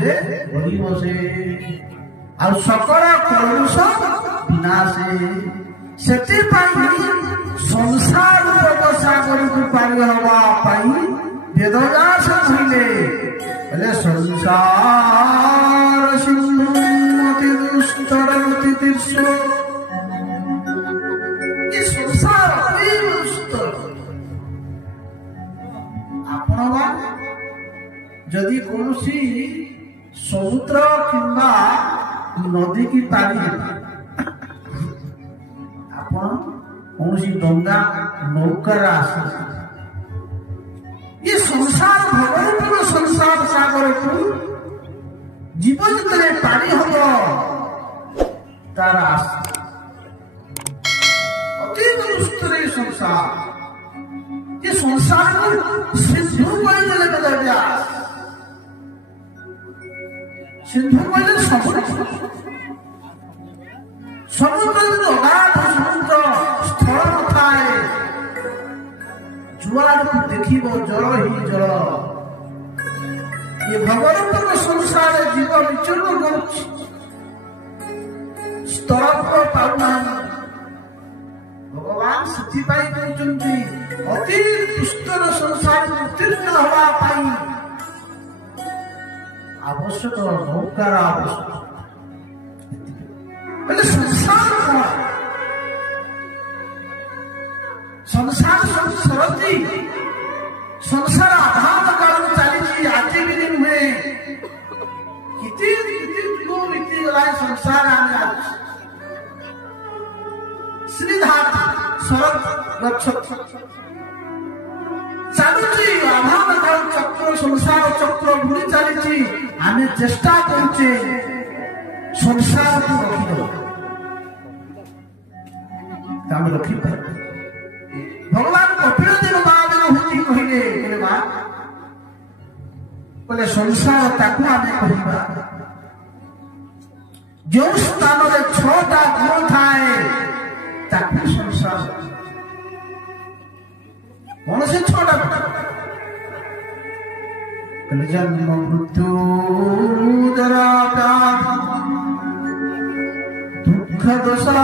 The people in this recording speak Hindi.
हृदय भरिब से आ सकल कलुष विनाशे से संसार सागर को पारी हवा वेदव्यास कहले संसार सिंधु अति दुष्तर अति तीर्ष ये संसार अति दुष्तर आपण जदि कौन समुद्र किंबा नदी की पारी आपण कौन डंगा नौकार आस ये संसार भगवान संसार सागर को जीवन जितने पारी हम तार आस अति दुष्टर संसार ये संसार को सिंधु कहले वेदव्यास सिंधु कहले समुद्र समुद्र अगाध समुद्र स्थल नए जुआर को देखिब जल ही जल ये भगवंत संसार जीव विचरण कर स्तर पाऊना भगवान से अति दुष्टर संसार उत्तीर्ण होगापी आवश्यक नौकार आवश्यक संसार सरती संसार आधार काल चली आज भी दिन हुए बीती गला संसार आने श्रीधार शरद चलुची आधार काल चक्र संसार चक्र बुड़ी चली आम चेष्टा करुचे संसार को रखिपार भगवान कपिल देव महादेव होती कहले बोले संसार ताकू आम कह जो स्थान में 6टा गुण थाए ताकू संसार कौन से 6टा जन्म मृत्यु जरा दुख दशा